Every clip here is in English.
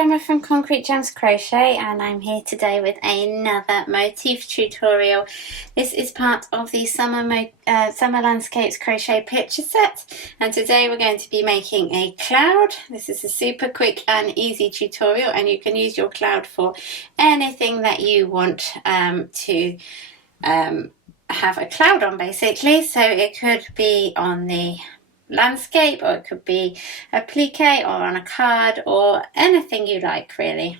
Gemma from Concrete Gems Crochet, and I'm here today with another motif tutorial. This is part of the Summer Landscapes Crochet picture set, and today we're going to be making a cloud. This is a super quick and easy tutorial, and you can use your cloud for anything that you want to have a cloud on, basically. So it could be on the landscape, or it could be a plique or on a card, or anything you like, really.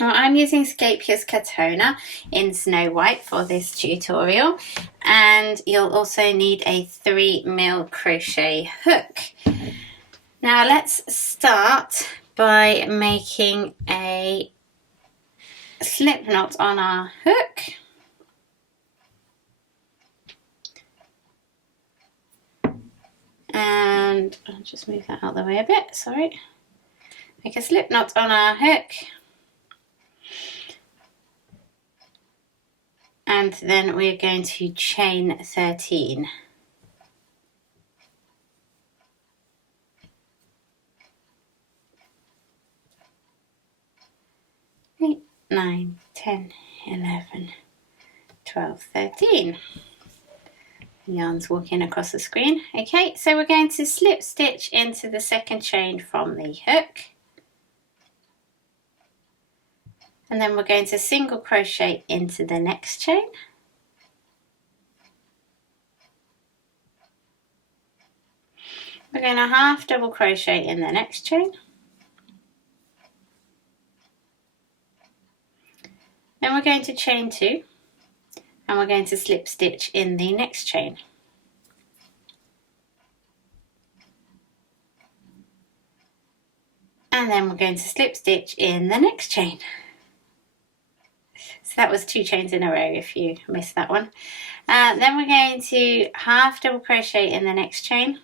Now, I'm using Scapia's Katona in Snow White for this tutorial, and you'll also need a 3mm crochet hook. Now let's start by making a slip knot on our hook. And I'll just move that out of the way a bit, sorry. Make a slip knot on our hook. And then we're going to chain 13. 8, 9, 10, 11, 12, 13. Yarn's walking across the screen. Okay, so we're going to slip stitch into the second chain from the hook, and then we're going to single crochet into the next chain, we're going to half double crochet in the next chain, then we're going to chain 2, and we're going to slip stitch in the next chain. And then we're going to slip stitch in the next chain. So that was 2 chains in a row if you missed that one. Then we're going to half double crochet in the next chain.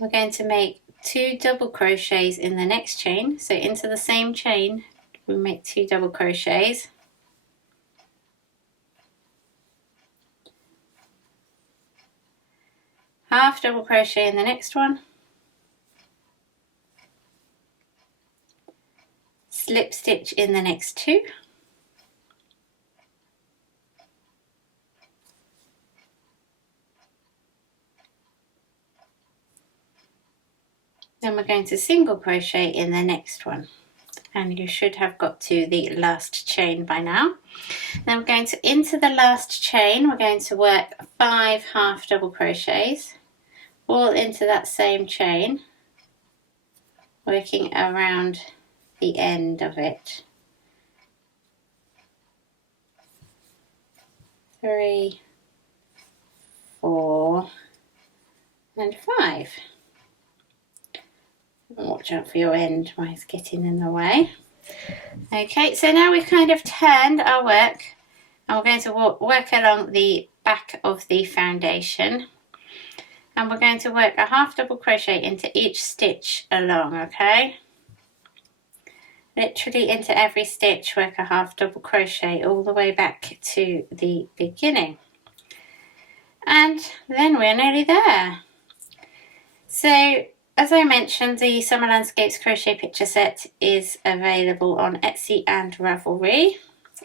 We're going to make 2 double crochets in the next chain, so into the same chain we make 2 double crochets, half double crochet in the next one, slip stitch in the next 2, then we're going to single crochet in the next one, and you should have got to the last chain by now. Then we're going to, into the last chain, we're going to work 5 half double crochets all into that same chain, working around the end of it. 3, 4 and 5. Watch out for your end, mine's getting in the way. Okay, so now we've kind of turned our work, and we're going to work along the back of the foundation, and we're going to work a half double crochet into each stitch along, okay? Literally into every stitch work a half double crochet all the way back to the beginning. And then we're nearly there. So, as I mentioned, the Summer Landscapes Crochet picture set is available on Etsy and Ravelry,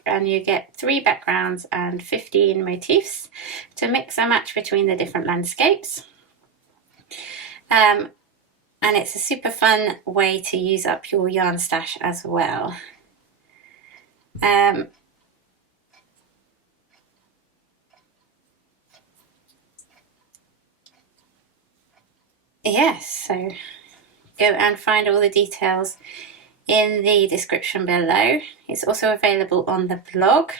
and you get 3 backgrounds and 15 motifs to mix and match between the different landscapes. And it's a super fun way to use up your yarn stash as well. Yes, so go and find all the details in the description below. It's also available on the blog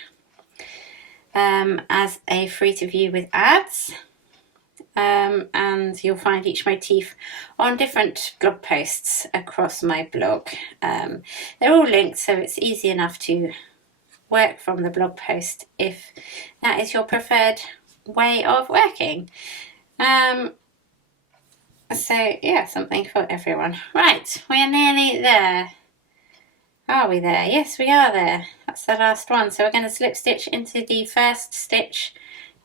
as a free to view with ads, and you'll find each motif on different blog posts across my blog. They're all linked, so it's easy enough to work from the blog post if that is your preferred way of working. So yeah, something for everyone. Right, we are nearly there. Are we there? Yes, we are there. That's the last one. So we're going to slip stitch into the first stitch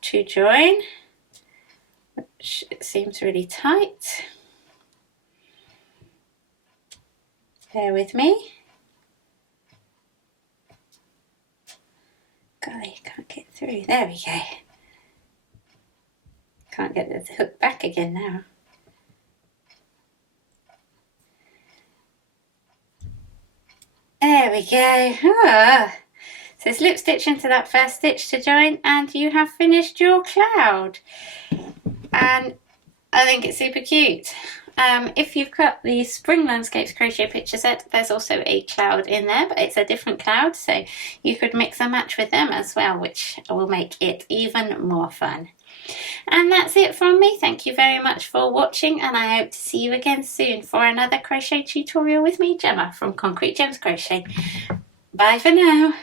to join. it seems really tight. Bear with me. Golly, can't get through. There we go. Can't get the hook back again now. There we go. Ah. So slip stitch into that first stitch to join and you have finished your cloud. And I think it's super cute. If you've got the Spring Landscapes crochet picture set, there's also a cloud in there, but it's a different cloud, so you could mix and match with them as well, which will make it even more fun. And that's it from me. Thank you very much for watching, and I hope to see you again soon for another crochet tutorial with me, Gemma from Concrete Gems Crochet. Bye for now.